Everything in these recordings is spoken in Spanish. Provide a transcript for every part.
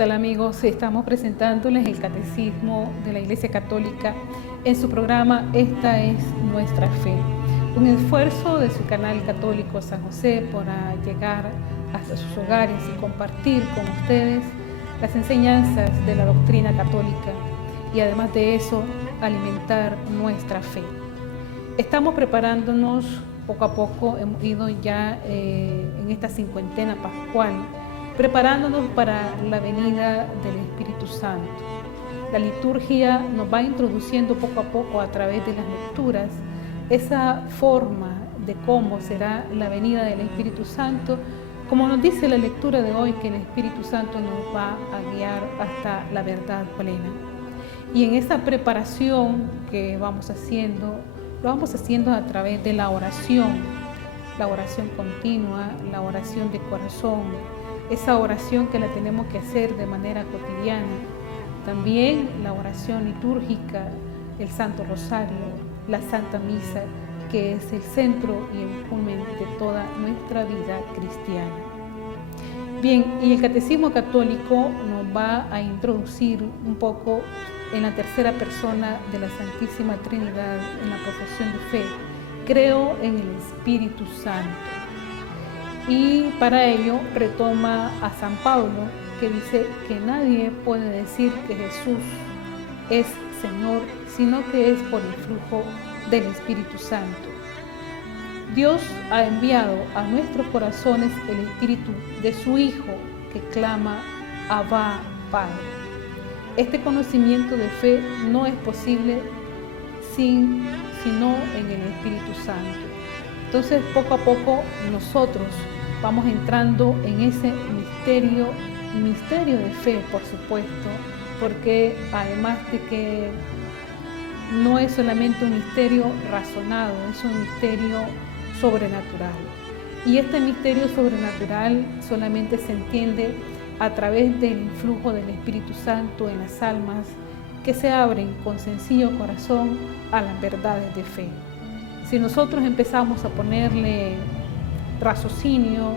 tal, amigos? Estamos presentándoles el Catecismo de la Iglesia Católica en su programa Esta es nuestra fe, un esfuerzo de su canal católico San José para llegar hasta sus hogares y compartir con ustedes las enseñanzas de la doctrina católica y además de eso alimentar nuestra fe. Estamos preparándonos poco a poco, hemos ido ya en esta cincuentena pascual, preparándonos para la venida del Espíritu Santo. La liturgia nos va introduciendo poco a poco a través de las lecturas esa forma de cómo será la venida del Espíritu Santo, como nos dice la lectura de hoy, que el Espíritu Santo nos va a guiar hasta la verdad plena. Y en esa preparación que vamos haciendo, lo vamos haciendo a través de la oración continua, la oración de corazón, esa oración que la tenemos que hacer de manera cotidiana. También la oración litúrgica, el Santo Rosario, la Santa Misa, que es el centro y el culmen de toda nuestra vida cristiana. Bien, y el Catecismo Católico nos va a introducir un poco en la tercera persona de la Santísima Trinidad en la profesión de fe. Creo en el Espíritu Santo. Y para ello retoma a San Pablo, que dice que nadie puede decir que Jesús es Señor, sino que es por el flujo del Espíritu Santo. Dios ha enviado a nuestros corazones el Espíritu de su Hijo, que clama Abba, Padre. Este conocimiento de fe no es posible sino en el Espíritu Santo. Entonces, poco a poco nosotros vamos entrando en ese misterio de fe, por supuesto, porque además de que no es solamente un misterio razonado, es un misterio sobrenatural. Y este misterio sobrenatural solamente se entiende a través del influjo del Espíritu Santo en las almas que se abren con sencillo corazón a las verdades de fe. Si nosotros empezamos a ponerle raciocinio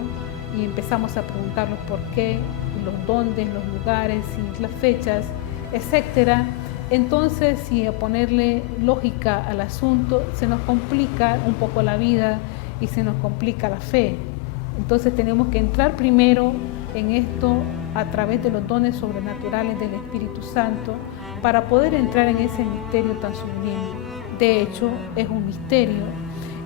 y empezamos a preguntar los por qué, los dónde, los lugares y las fechas, etcétera, entonces si a ponerle lógica al asunto se nos complica un poco la vida y se nos complica la fe. Entonces tenemos que entrar primero en esto a través de los dones sobrenaturales del Espíritu Santo para poder entrar en ese misterio tan sublime. De hecho, es un misterio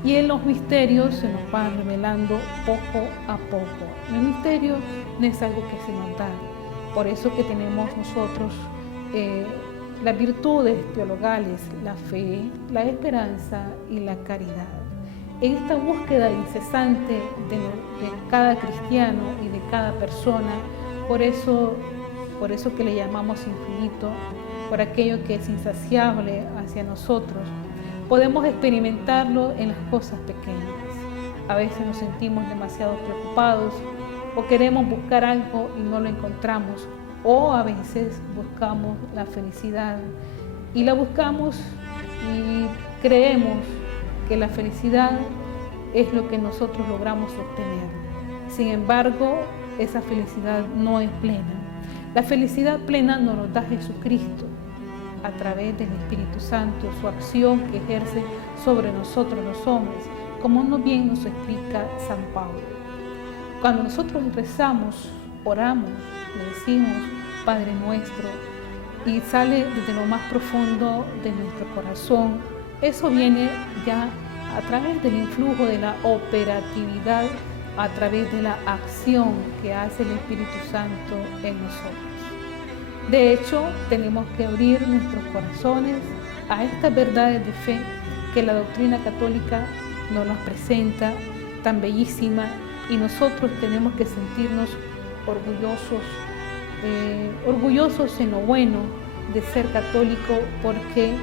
y en los misterios se nos van revelando poco a poco. El misterio no es algo que se nos da. Por eso que tenemos nosotros las virtudes teologales, la fe, la esperanza y la caridad. En esta búsqueda incesante de cada cristiano y de cada persona, por eso que le llamamos infinito, por aquello que es insaciable hacia nosotros, podemos experimentarlo en las cosas pequeñas. A veces nos sentimos demasiado preocupados o queremos buscar algo y no lo encontramos, o a veces buscamos la felicidad y la buscamos y creemos que la felicidad es lo que nosotros logramos obtener. Sin embargo, esa felicidad no es plena. La felicidad plena nos la da Jesucristo a través del Espíritu Santo, su acción que ejerce sobre nosotros los hombres, como bien nos explica San Pablo. Cuando nosotros rezamos, oramos, le decimos Padre nuestro, y sale desde lo más profundo de nuestro corazón, eso viene ya a través del influjo de la operatividad, a través de la acción que hace el Espíritu Santo en nosotros. De hecho, tenemos que abrir nuestros corazones a estas verdades de fe que la doctrina católica nos las presenta tan bellísima, y nosotros tenemos que sentirnos orgullosos en lo bueno de ser católico, porque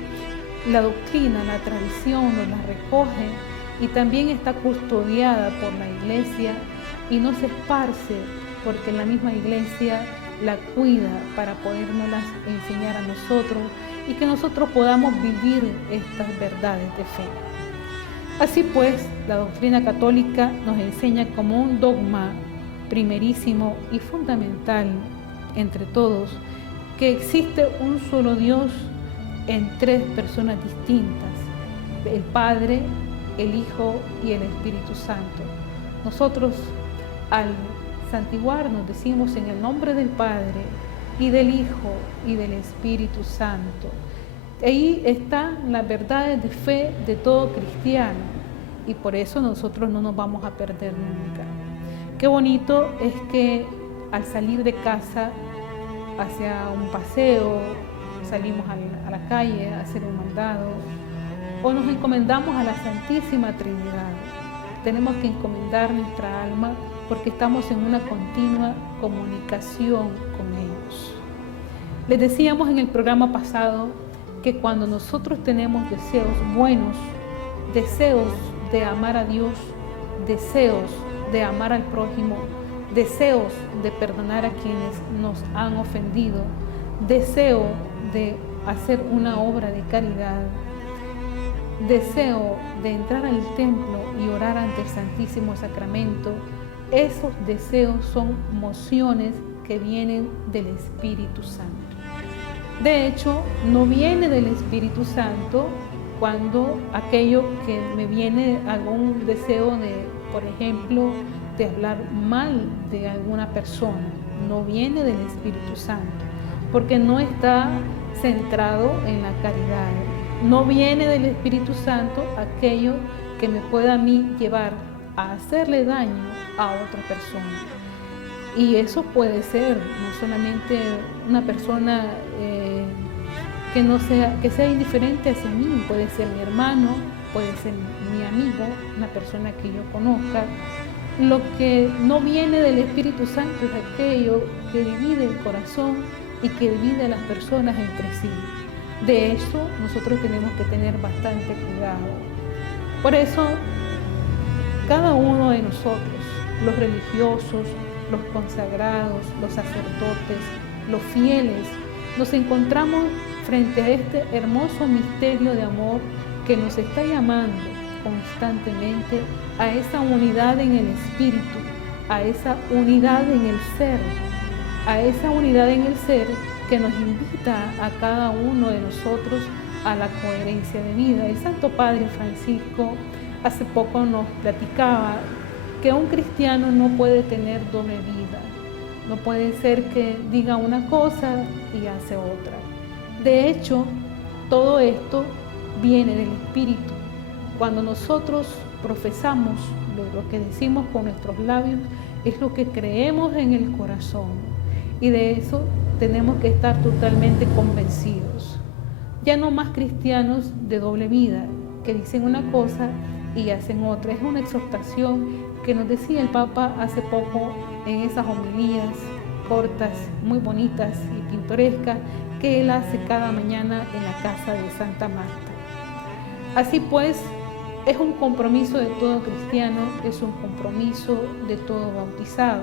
la doctrina, la tradición nos la recoge y también está custodiada por la Iglesia y no se esparce, porque la misma Iglesia la cuida para podérnoslas enseñar a nosotros y que nosotros podamos vivir estas verdades de fe. Así pues, la doctrina católica nos enseña como un dogma primerísimo y fundamental entre todos que existe un solo Dios en tres personas distintas, el Padre, el Hijo y el Espíritu Santo. Nosotros al santiguarnos decimos en el nombre del Padre y del Hijo y del Espíritu Santo. Ahí están las verdades de fe de todo cristiano y por eso nosotros no nos vamos a perder nunca. Qué bonito es que al salir de casa hacia un paseo, salimos a la calle a hacer un mandado o nos encomendamos a la Santísima Trinidad. Tenemos que encomendar nuestra alma porque estamos en una continua comunicación con ellos. Les decíamos en el programa pasado que cuando nosotros tenemos deseos buenos, deseos de amar a Dios, deseos de amar al prójimo, deseos de perdonar a quienes nos han ofendido, deseo de hacer una obra de caridad, deseo de entrar al templo y orar ante el Santísimo Sacramento, esos deseos son mociones que vienen del Espíritu Santo. De hecho, no viene del Espíritu Santo cuando aquello que me viene algún deseo de, por ejemplo, de hablar mal de alguna persona, no viene del Espíritu Santo, porque no está centrado en la caridad. No viene del Espíritu Santo aquello que me pueda a mí llevar a hacerle daño a otra persona. Y eso puede ser no solamente una persona que sea indiferente hacia mí, puede ser mi hermano, puede ser mi amigo, una persona que yo conozca. Lo que no viene del Espíritu Santo es aquello que divide el corazón y que divide a las personas entre sí. De eso nosotros tenemos que tener bastante cuidado. Por eso, cada uno de nosotros, los religiosos, los consagrados, los sacerdotes, los fieles, nos encontramos frente a este hermoso misterio de amor que nos está llamando constantemente a esa unidad en el espíritu, a esa unidad en el ser, a esa unidad en el ser que nos invita a cada uno de nosotros a la coherencia de vida. El Santo Padre Francisco hace poco nos platicaba que un cristiano no puede tener doble vida. No puede ser que diga una cosa y hace otra. De hecho, todo esto viene del Espíritu. Cuando nosotros profesamos lo que decimos con nuestros labios, es lo que creemos en el corazón. Y de eso tenemos que estar totalmente convencidos. Ya no más cristianos de doble vida, que dicen una cosa y hacen otra. Es una exhortación que nos decía el Papa hace poco en esas homilías cortas, muy bonitas y pintorescas que él hace cada mañana en la casa de Santa Marta. Así pues, es un compromiso de todo cristiano, es un compromiso de todo bautizado.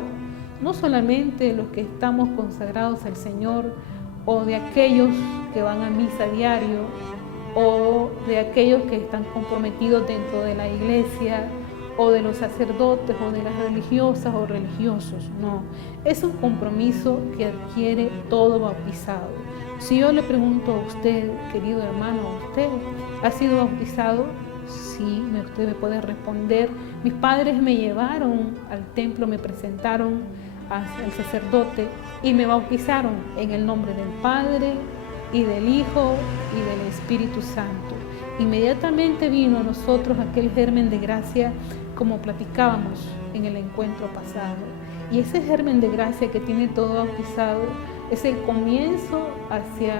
No solamente los que estamos consagrados al Señor o de aquellos que van a misa diario o de aquellos que están comprometidos dentro de la iglesia o de los sacerdotes o de las religiosas o religiosos, no. Es un compromiso que adquiere todo bautizado. Si yo le pregunto a usted, querido hermano, ¿usted ha sido bautizado? Sí, usted me puede responder. Mis padres me llevaron al templo, me presentaron al sacerdote y me bautizaron en el nombre del Padre y del Hijo y del Espíritu Santo. Inmediatamente vino a nosotros aquel germen de gracia, como platicábamos en el encuentro pasado. Y ese germen de gracia que tiene todo bautizado es el comienzo hacia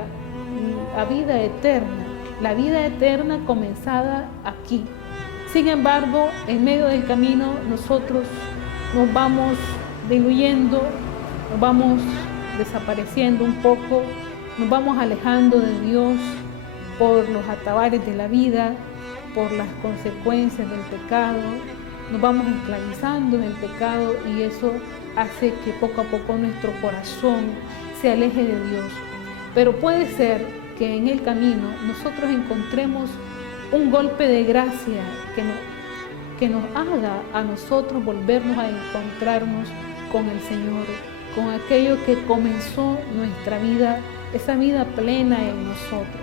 la vida eterna, la vida eterna comenzada aquí. Sin embargo, en medio del camino nosotros nos vamos diluyendo, nos vamos desapareciendo un poco, nos vamos alejando de Dios por los atabares de la vida, por las consecuencias del pecado, nos vamos esclavizando en el pecado y eso hace que poco a poco nuestro corazón se aleje de Dios. Pero puede ser que en el camino nosotros encontremos un golpe de gracia que nos haga a nosotros volvernos a encontrarnos con el Señor, con aquello que comenzó nuestra vida, esa vida plena en nosotros.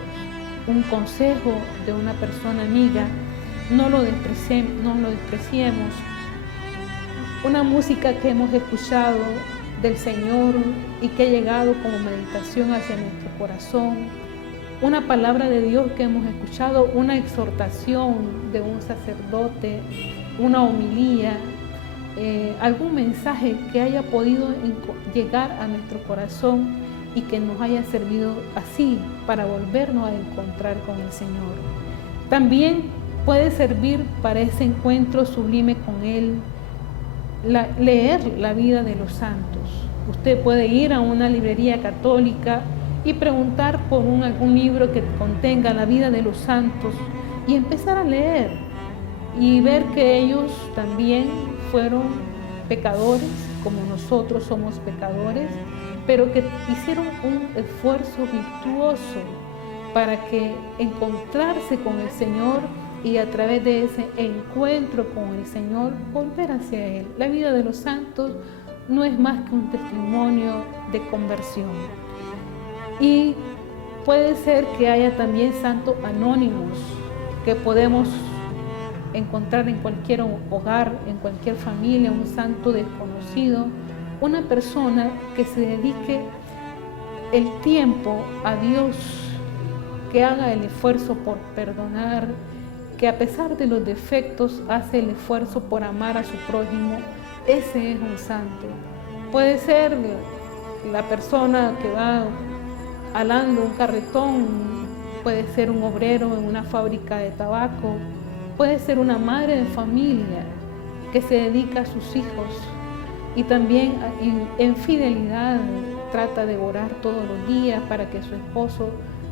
Un consejo de una persona amiga, no lo despreciemos. Una música que hemos escuchado del Señor y que ha llegado como meditación hacia nuestro corazón, una palabra de Dios que hemos escuchado, una exhortación de un sacerdote, una homilía, algún mensaje que haya podido llegar a nuestro corazón y que nos haya servido así para volvernos a encontrar con el Señor. También puede servir para ese encuentro sublime con Él, leer la vida de los santos. Usted puede ir a una librería católica y preguntar por algún libro que contenga la vida de los santos y empezar a leer y ver que ellos también fueron pecadores, como nosotros somos pecadores, pero que hicieron un esfuerzo virtuoso para que encontrarse con el Señor y a través de ese encuentro con el Señor volver hacia Él. La vida de los santos no es más que un testimonio de conversión. Y puede ser que haya también santos anónimos que podemos encontrar en cualquier hogar, en cualquier familia, un santo desconocido, una persona que se dedique el tiempo a Dios, que haga el esfuerzo por perdonar, que a pesar de los defectos hace el esfuerzo por amar a su prójimo. Ese es un santo. Puede ser la persona que va alando un carretón, puede ser un obrero en una fábrica de tabaco, puede ser una madre de familia que se dedica a sus hijos y también en fidelidad trata de orar todos los días para que su esposo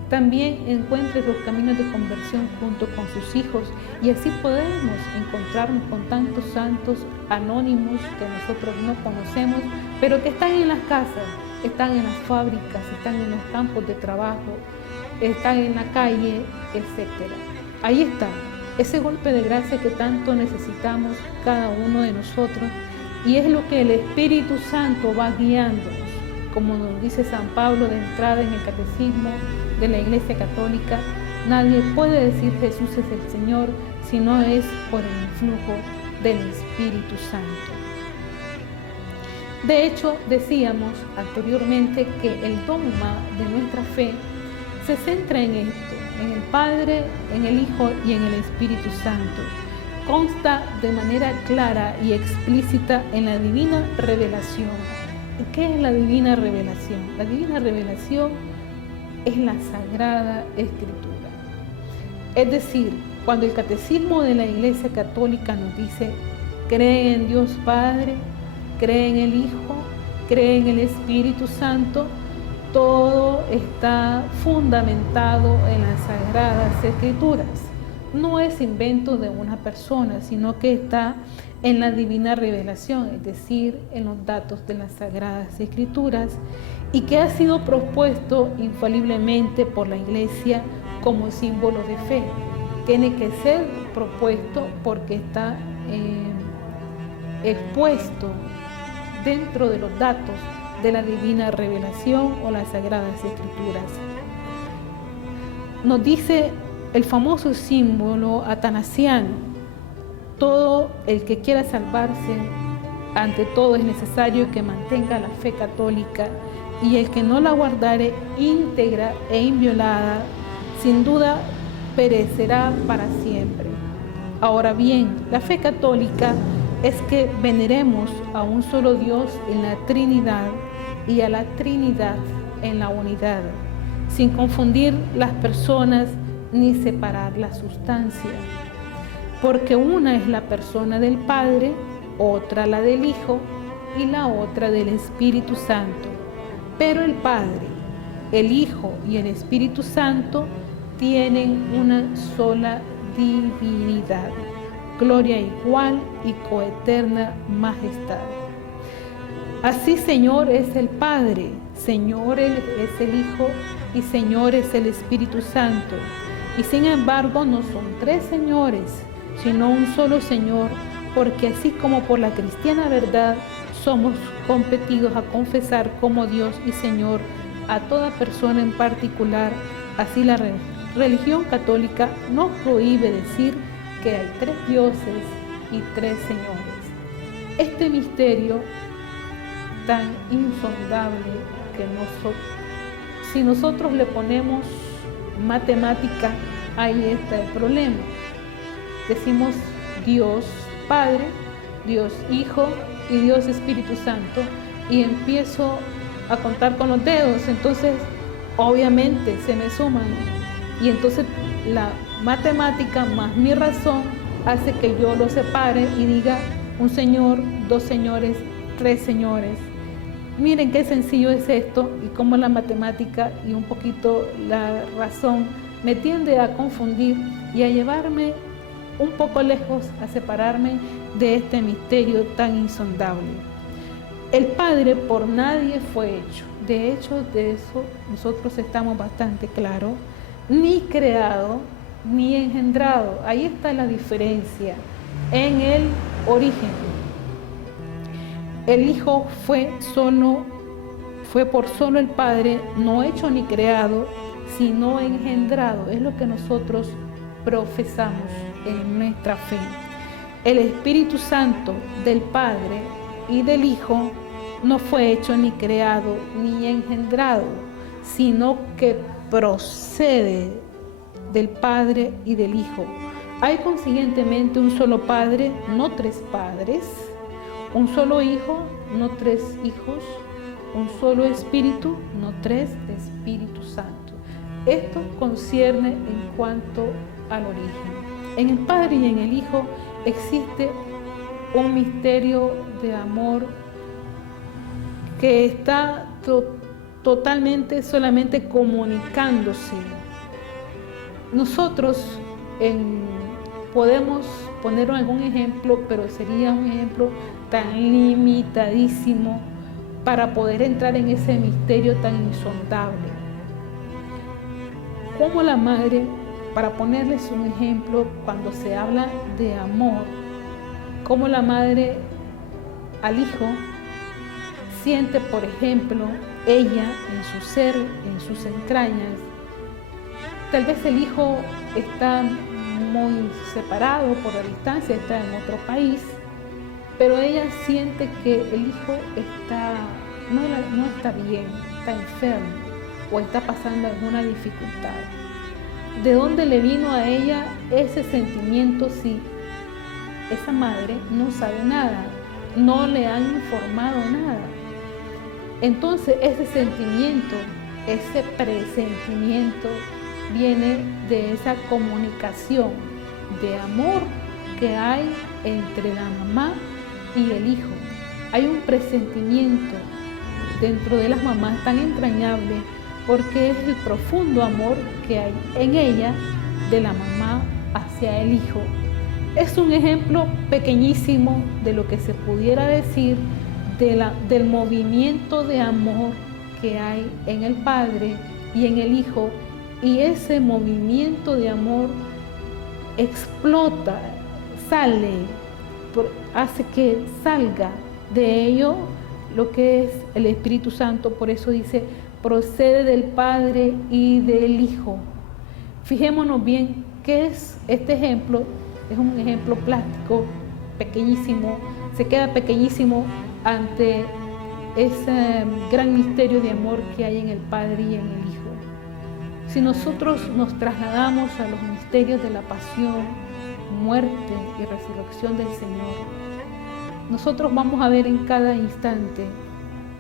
también encuentre los caminos de conversión junto con sus hijos, y así podemos encontrarnos con tantos santos anónimos que nosotros no conocemos, pero que están en las casas, están en las fábricas, están en los campos de trabajo, están en la calle, etc. Ahí está, ese golpe de gracia que tanto necesitamos cada uno de nosotros, y es lo que el Espíritu Santo va guiándonos, como nos dice San Pablo de entrada en el Catecismo de la Iglesia Católica. Nadie puede decir Jesús es el Señor si no es por el influjo del Espíritu Santo. De hecho, decíamos anteriormente que el dogma de nuestra fe se centra en esto, en el Padre, en el Hijo y en el Espíritu Santo. Consta de manera clara y explícita en la divina revelación. ¿Y qué es la divina revelación? La divina revelación es la Sagrada Escritura. Es decir, cuando el Catecismo de la Iglesia Católica nos dice, cree en Dios Padre, cree en el Hijo, cree en el Espíritu Santo, todo está fundamentado en las Sagradas Escrituras. No es invento de una persona, sino que está en la divina revelación, es decir, en los datos de las Sagradas Escrituras, y que ha sido propuesto infaliblemente por la Iglesia como símbolo de fe. Tiene que ser propuesto porque está expuesto dentro de los datos de la divina revelación o las Sagradas Escrituras. Nos dice el famoso símbolo atanasiano: todo el que quiera salvarse, ante todo es necesario que mantenga la fe católica, y el que no la guardare íntegra e inviolada, sin duda perecerá para siempre. Ahora bien, la fe católica es que veneremos a un solo Dios en la Trinidad y a la Trinidad en la unidad, sin confundir las personas ni separar la sustancia, porque una es la persona del Padre, otra la del Hijo y la otra del Espíritu Santo. Pero el Padre, el Hijo y el Espíritu Santo tienen una sola divinidad, gloria igual y coeterna majestad. Así Señor es el Padre, Señor es el Hijo y Señor es el Espíritu Santo. Y sin embargo no son tres señores, sino un solo Señor, porque así como por la cristiana verdad somos competidos a confesar como Dios y Señor a toda persona en particular. Así la religión católica nos prohíbe decir que hay 3 dioses y 3 señores. Este misterio tan insondable que si nosotros le ponemos matemática, ahí está el problema. Decimos Dios Padre, Dios Hijo y Dios Espíritu Santo, y empiezo a contar con los dedos, entonces obviamente se me suman, y entonces la matemática más mi razón hace que yo lo separe y diga un señor, 2 señores, 3 señores. Miren qué sencillo es esto, y cómo la matemática y un poquito la razón me tiende a confundir y a llevarme un poco lejos, a separarme de este misterio tan insondable. El Padre por nadie fue hecho. De hecho, de eso nosotros estamos bastante claros. Ni creado, ni engendrado. Ahí está la diferencia en el origen. El Hijo fue por solo el Padre, no hecho ni creado, sino engendrado. Es lo que nosotros profesamos en nuestra fe. El Espíritu Santo del Padre y del Hijo no fue hecho ni creado ni engendrado, sino que procede del Padre y del Hijo. Hay consiguientemente un solo Padre, no 3 padres, un solo Hijo, no 3 hijos, un solo Espíritu, no 3 Espíritus Santos. Esto concierne en cuanto al origen. En el Padre y en el Hijo existe un misterio de amor que está totalmente solamente comunicándose. Nosotros podemos poner algún ejemplo, pero sería un ejemplo tan limitadísimo para poder entrar en ese misterio tan insondable. Como la madre, para ponerles un ejemplo, cuando se habla de amor, como la madre al hijo siente, por ejemplo, ella en su ser, en sus entrañas. Tal vez el hijo está muy separado por la distancia, está en otro país, pero ella siente que el hijo no está bien, está enfermo o está pasando alguna dificultad. ¿De dónde le vino a ella ese sentimiento si esa madre no sabe nada, no le han informado nada? Entonces ese sentimiento, ese presentimiento viene de esa comunicación de amor que hay entre la mamá y el hijo. Hay un presentimiento dentro de las mamás tan entrañable porque es el profundo amor que hay en ella de la mamá hacia el hijo. Es un ejemplo pequeñísimo de lo que se pudiera decir del movimiento de amor que hay en el Padre y en el Hijo, y ese movimiento de amor explota, hace que salga de ello lo que es el Espíritu Santo. Por eso dice, procede del Padre y del Hijo. Fijémonos bien qué es este ejemplo. Es un ejemplo plástico, pequeñísimo, se queda pequeñísimo ante ese gran misterio de amor que hay en el Padre y en el Hijo. Si nosotros nos trasladamos a los misterios de la pasión, muerte y resurrección del Señor, nosotros vamos a ver en cada instante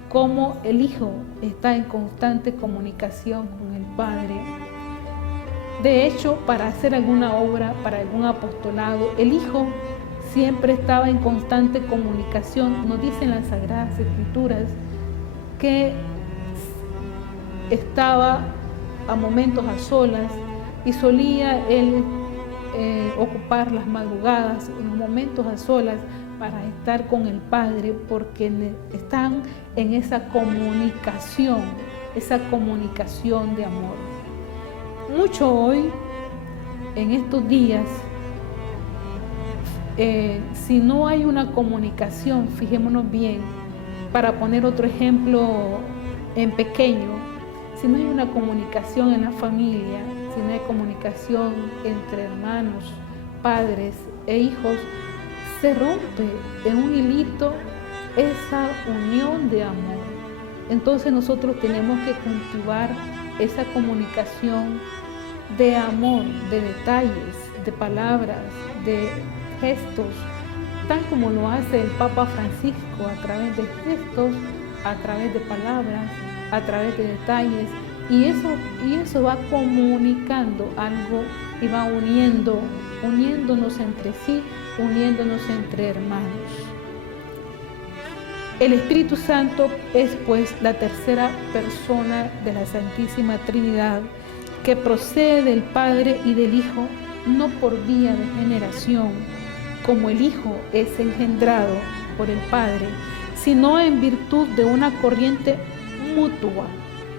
cómo el Hijo está en constante comunicación con el Padre. De hecho, para hacer alguna obra, para algún apostolado, el Hijo siempre estaba en constante comunicación. Nos dicen las Sagradas Escrituras que estaba a momentos a solas y solía él ocupar las madrugadas, los momentos a solas, para estar con el Padre, porque están en esa comunicación de amor. Mucho hoy, en estos días, si no hay una comunicación, fijémonos bien, para poner otro ejemplo en pequeño, si no hay una comunicación en la familia, si no hay comunicación entre hermanos, padres e hijos, se rompe en un hilito esa unión de amor. Entonces nosotros tenemos que cultivar esa comunicación de amor, de detalles, de palabras, de gestos, tal como lo hace el Papa Francisco, a través de gestos, a través de palabras, a través de detalles, y eso va comunicando algo y va uniéndonos entre sí, uniéndonos entre hermanos. El Espíritu Santo es pues la tercera persona de la Santísima Trinidad, que procede del Padre y del Hijo, no por vía de generación, como el Hijo es engendrado por el Padre, sino en virtud de una corriente mutua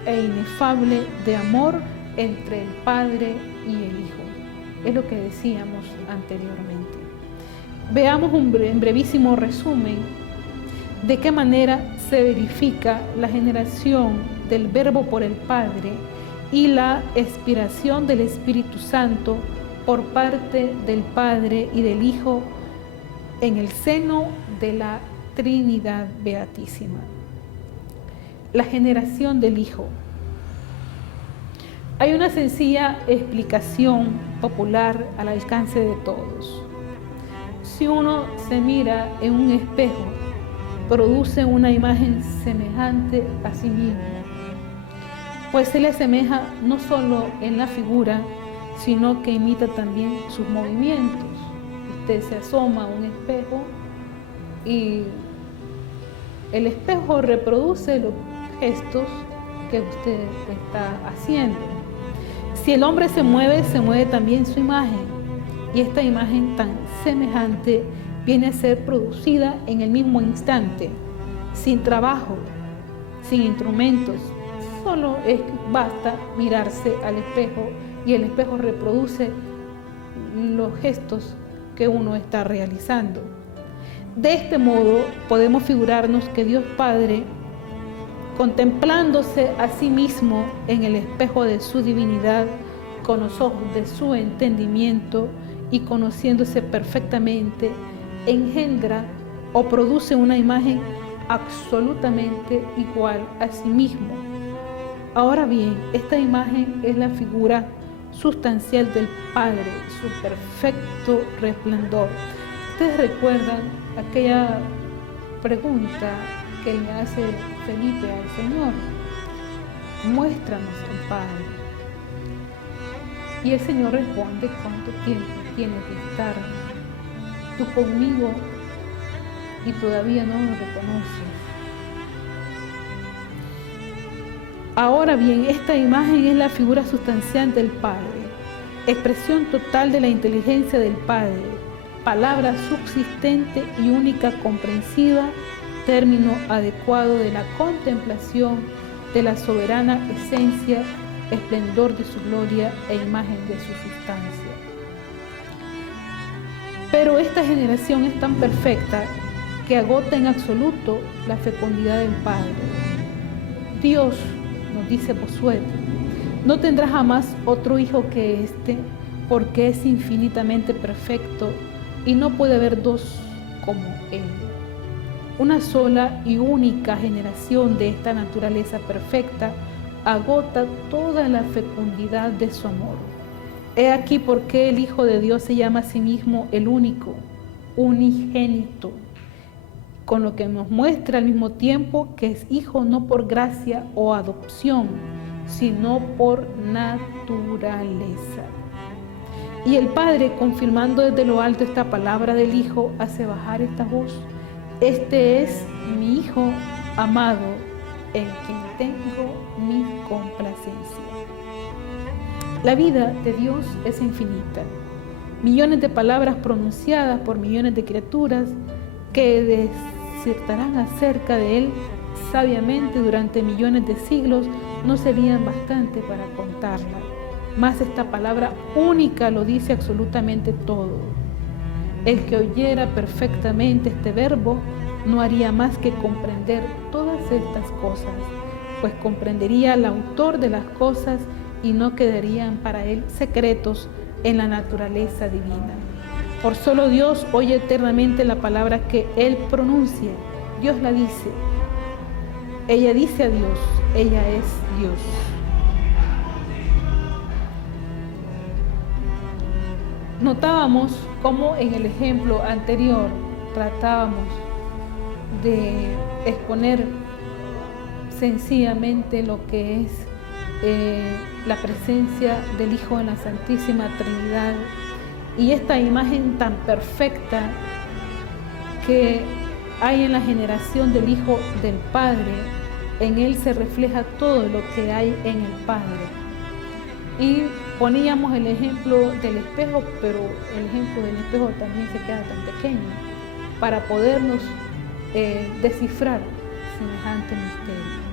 e inefable de amor entre el Padre y el Hijo. Es lo que decíamos anteriormente. Veamos en brevísimo resumen de qué manera se verifica la generación del Verbo por el Padre y la expiración del Espíritu Santo por parte del Padre y del Hijo en el seno de la Trinidad Beatísima. La generación del Hijo. Hay una sencilla explicación popular al alcance de todos. Si uno se mira en un espejo, produce una imagen semejante a sí mismo, pues se le asemeja no solo en la figura, sino que imita también sus movimientos. Usted se asoma a un espejo y el espejo reproduce los gestos que usted está haciendo. Si el hombre se mueve también su imagen, y esta imagen tan semejante viene a ser producida en el mismo instante, sin trabajo, sin instrumentos. Solo basta mirarse al espejo y el espejo reproduce los gestos que uno está realizando. De este modo podemos figurarnos que Dios Padre, contemplándose a sí mismo en el espejo de su divinidad, con los ojos de su entendimiento y conociéndose perfectamente, engendra o produce una imagen absolutamente igual a sí mismo. Ahora bien, esta imagen es la figura sustancial del Padre, su perfecto resplandor. ¿Ustedes recuerdan aquella pregunta que le hace Felipe al Señor? Muéstranos al Padre. Y el Señor responde: ¿cuánto tiempo tienes de estar tú conmigo y todavía no lo reconoces? Ahora bien, esta imagen es la figura sustancial del Padre, expresión total de la inteligencia del Padre, palabra subsistente y única comprensiva, término adecuado de la contemplación de la soberana esencia, esplendor de su gloria e imagen de su sustancia. Pero esta generación es tan perfecta que agota en absoluto la fecundidad del Padre. Dios, nos dice Bossuet, no tendrá jamás otro hijo que éste, porque es infinitamente perfecto y no puede haber dos como él. Una sola y única generación de esta naturaleza perfecta agota toda la fecundidad de su amor. He aquí por qué el Hijo de Dios se llama a sí mismo el único, unigénito, con lo que nos muestra al mismo tiempo que es hijo no por gracia o adopción, sino por naturaleza. Y el Padre, confirmando desde lo alto esta palabra del Hijo, hace bajar esta voz: este es mi Hijo amado, en quien tengo mi complacencia. La vida de Dios es infinita. Millones de palabras pronunciadas por millones de criaturas que disertarán acerca de Él sabiamente durante millones de siglos no serían bastante para contarla. Mas esta palabra única lo dice absolutamente todo. El que oyera perfectamente este verbo no haría más que comprender todas estas cosas, pues comprendería al autor de las cosas y no quedarían para él secretos en la naturaleza divina. Por solo Dios oye eternamente la palabra que Él pronuncia. Dios la dice. Ella dice a Dios. Ella es Dios. Notábamos cómo en el ejemplo anterior tratábamos de exponer sencillamente lo que es la presencia del Hijo en la Santísima Trinidad y esta imagen tan perfecta que hay en la generación del Hijo del Padre. En Él se refleja todo lo que hay en el Padre. Y poníamos el ejemplo del espejo, pero el ejemplo del espejo también se queda tan pequeño para podernos descifrar semejante misterio.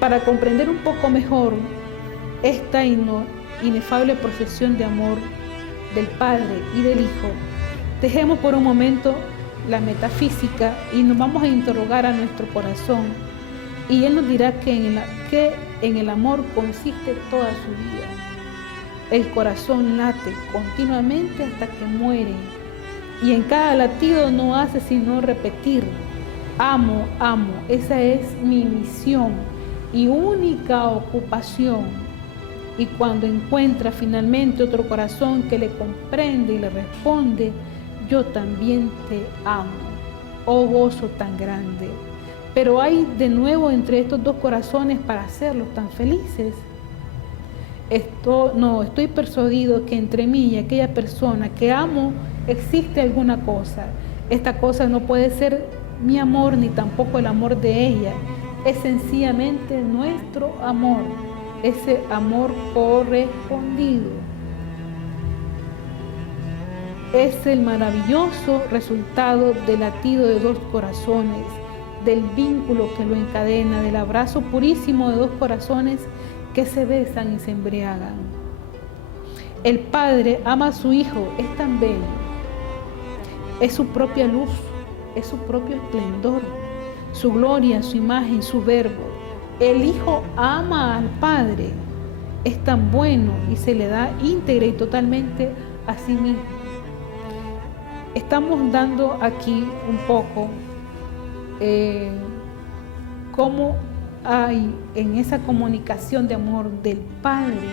Para comprender un poco mejor esta inefable procesión de amor del Padre y del Hijo, dejemos por un momento la metafísica y nos vamos a interrogar a nuestro corazón, y Él nos dirá que en el amor consiste toda su vida. El corazón late continuamente hasta que muere, y en cada latido no hace sino repetir: amo, amo. Esa es mi misión y única ocupación. Y cuando encuentra finalmente otro corazón que le comprende y le responde: yo también te amo. Oh gozo tan grande. Pero hay de nuevo entre estos dos corazones para hacerlos tan felices. Estoy persuadido que entre mí y aquella persona que amo existe alguna cosa. Esta cosa no puede ser mi amor ni tampoco el amor de ella. Es sencillamente nuestro amor, ese amor correspondido. Es el maravilloso resultado del latido de dos corazones, del vínculo que lo encadena, del abrazo purísimo de dos corazones que se besan y se embriagan. El Padre ama a su Hijo, es tan bello, es su propia luz, es su propio esplendor, su gloria, su imagen, su verbo. El Hijo ama al Padre, es tan bueno y se le da íntegra y totalmente a sí mismo. Estamos dando aquí un poco cómo hay en esa comunicación de amor del Padre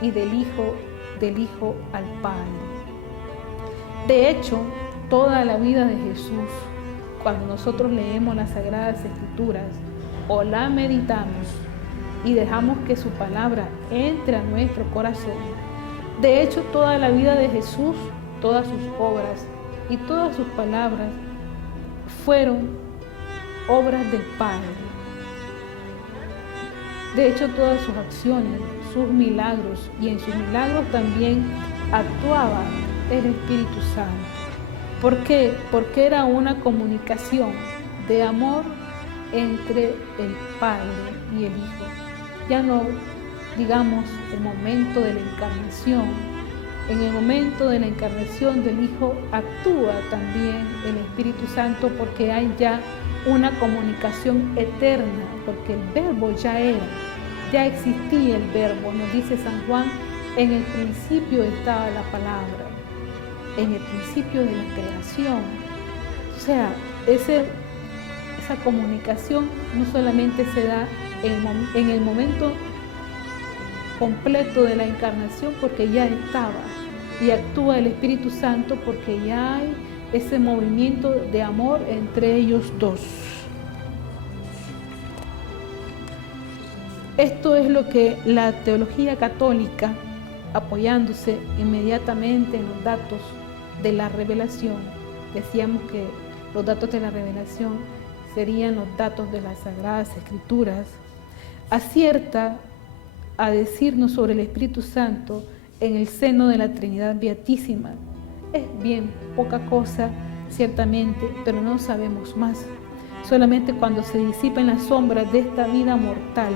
y del Hijo al Padre. De hecho, toda la vida de Jesús, cuando nosotros leemos las Sagradas Escrituras o la meditamos y dejamos que su palabra entre a nuestro corazón, de hecho toda la vida de Jesús, todas sus obras y todas sus palabras fueron obras del Padre. De hecho, todas sus acciones, sus milagros, y en sus milagros también actuaba el Espíritu Santo. ¿Por qué? Porque era una comunicación de amor entre el Padre y el Hijo. Ya no, digamos, el momento de la encarnación. En el momento de la encarnación del Hijo actúa también el Espíritu Santo, porque hay ya una comunicación eterna, porque el Verbo ya existía el Verbo. Nos dice San Juan: en el principio estaba la palabra, en el principio de la creación. O sea, esa comunicación no solamente se da en el momento completo de la encarnación, porque ya estaba, y actúa el Espíritu Santo porque ya hay ese movimiento de amor entre ellos dos. Esto es lo que la teología católica, apoyándose inmediatamente en los datos de la revelación, decíamos que los datos de la revelación serían los datos de las Sagradas Escrituras, acierta a decirnos sobre el Espíritu Santo en el seno de la Trinidad Beatísima. Es bien poca cosa, ciertamente, pero no sabemos más. Solamente cuando se disipen las sombras de esta vida mortal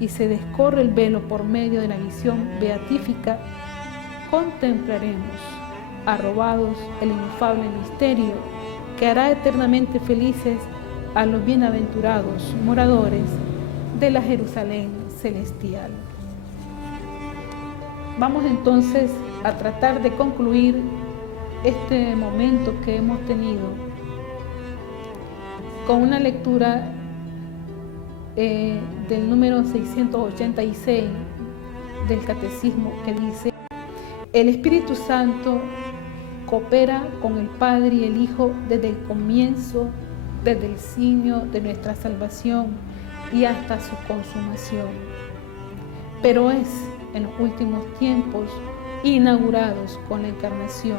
y se descorre el velo por medio de la visión beatífica, contemplaremos, arrobados el inefable misterio que hará eternamente felices a los bienaventurados moradores de la Jerusalén celestial. Vamos entonces a tratar de concluir este momento que hemos tenido con una lectura del número 686 del Catecismo, que dice: el Espíritu Santo coopera con el Padre y el Hijo desde el comienzo, desde el signo de nuestra salvación y hasta su consumación. Pero es en los últimos tiempos, inaugurados con la encarnación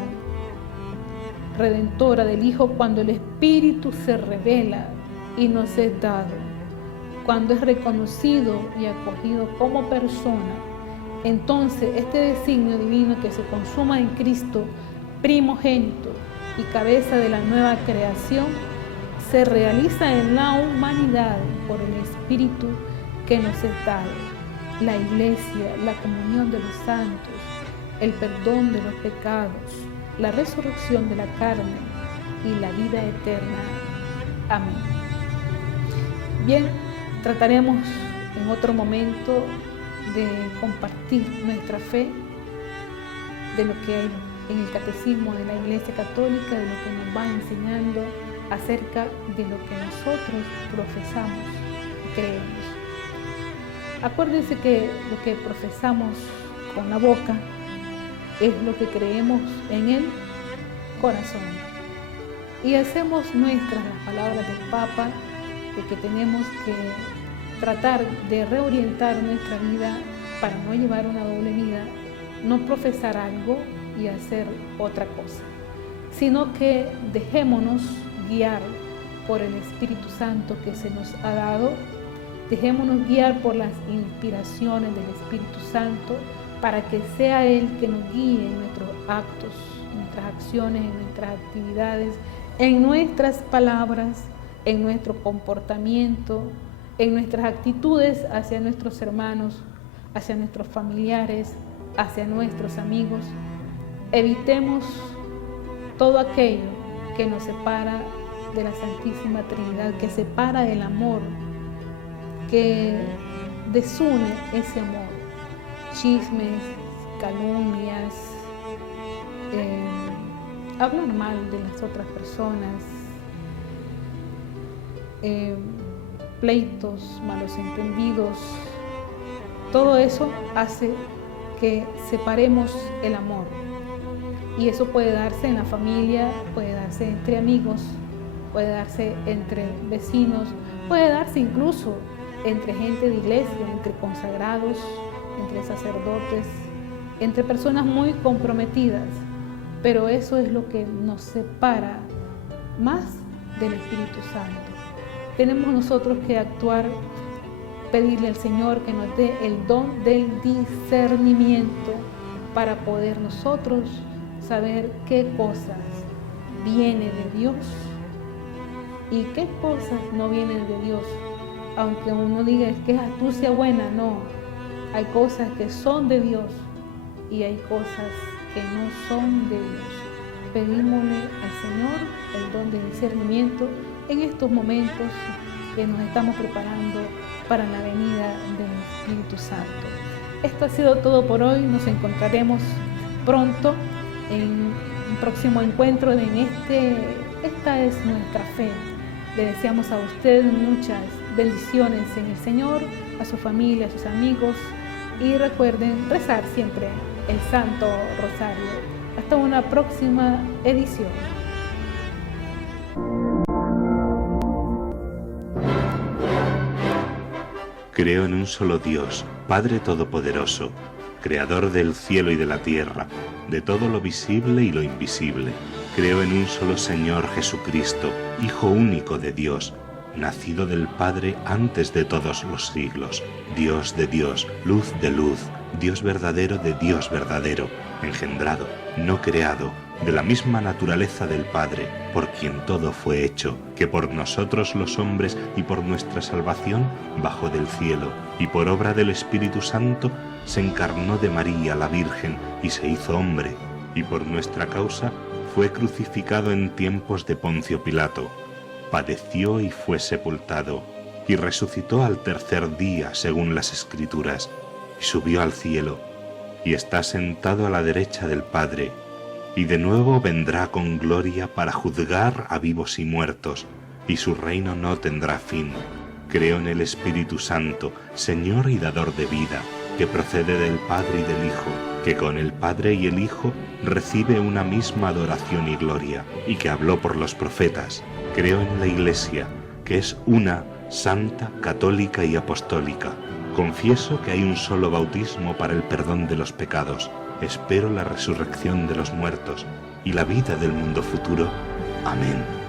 redentora del Hijo, cuando el Espíritu se revela y nos es dado, cuando es reconocido y acogido como persona. Entonces este designio divino que se consuma en Cristo, primogénito y cabeza de la nueva creación, se realiza en la humanidad por el Espíritu que nos es dado, la Iglesia, la comunión de los santos, el perdón de los pecados, la resurrección de la carne y la vida eterna. Amén. Bien, trataremos en otro momento de compartir nuestra fe, de lo que hay en el Catecismo de la Iglesia Católica, de lo que nos va enseñando acerca de lo que nosotros profesamos y creemos. Acuérdense que lo que profesamos con la boca es lo que creemos en el corazón. Y hacemos nuestras las palabras del Papa de que tenemos que tratar de reorientar nuestra vida para no llevar una doble vida, no profesar algo y hacer otra cosa, sino que dejémonos guiar por el Espíritu Santo que se nos ha dado, dejémonos guiar por las inspiraciones del Espíritu Santo para que sea Él que nos guíe en nuestros actos, en nuestras acciones, en nuestras actividades, en nuestras palabras, en nuestro comportamiento, en nuestras actitudes hacia nuestros hermanos, hacia nuestros familiares, hacia nuestros amigos. Evitemos todo aquello que nos separa de la Santísima Trinidad, que separa del amor, que desune ese amor. Chismes, calumnias, hablar mal de las otras personas, pleitos, malos entendidos, todo eso hace que separemos el amor. Y eso puede darse en la familia, puede darse entre amigos, puede darse entre vecinos, puede darse incluso entre gente de iglesia, entre consagrados, entre sacerdotes, entre personas muy comprometidas. Pero eso es lo que nos separa más del Espíritu Santo. Tenemos nosotros que actuar, pedirle al Señor que nos dé el don del discernimiento para poder nosotros saber qué cosas vienen de Dios y qué cosas no vienen de Dios. Aunque uno diga es que es astucia buena, no. Hay cosas que son de Dios y hay cosas que no son de Dios. Pedímosle al Señor el don de discernimiento en estos momentos que nos estamos preparando para la venida del Espíritu Santo. Esto ha sido todo por hoy. Nos encontraremos pronto en un próximo encuentro esta es nuestra fe. Le deseamos a usted muchas bendiciones en el Señor, a su familia, a sus amigos, y recuerden rezar siempre el Santo Rosario. Hasta una próxima edición. Creo en un solo Dios, Padre Todopoderoso, Creador del cielo y de la tierra, de todo lo visible y lo invisible. Creo en un solo Señor Jesucristo, Hijo único de Dios, nacido del Padre antes de todos los siglos, Dios de Dios, luz de luz, Dios verdadero de Dios verdadero, engendrado, no creado, de la misma naturaleza del Padre, por quien todo fue hecho, que por nosotros los hombres y por nuestra salvación bajó del cielo, y por obra del Espíritu Santo se encarnó de María la Virgen y se hizo hombre, y por nuestra causa fue crucificado en tiempos de Poncio Pilato, padeció y fue sepultado, y resucitó al tercer día según las Escrituras, y subió al cielo, y está sentado a la derecha del Padre, y de nuevo vendrá con gloria para juzgar a vivos y muertos, y su reino no tendrá fin. Creo en el Espíritu Santo, Señor y dador de vida, que procede del Padre y del Hijo, que con el Padre y el Hijo recibe una misma adoración y gloria, y que habló por los profetas. Creo en la Iglesia, que es una, santa, católica y apostólica. Confieso que hay un solo bautismo para el perdón de los pecados. Espero la resurrección de los muertos y la vida del mundo futuro. Amén.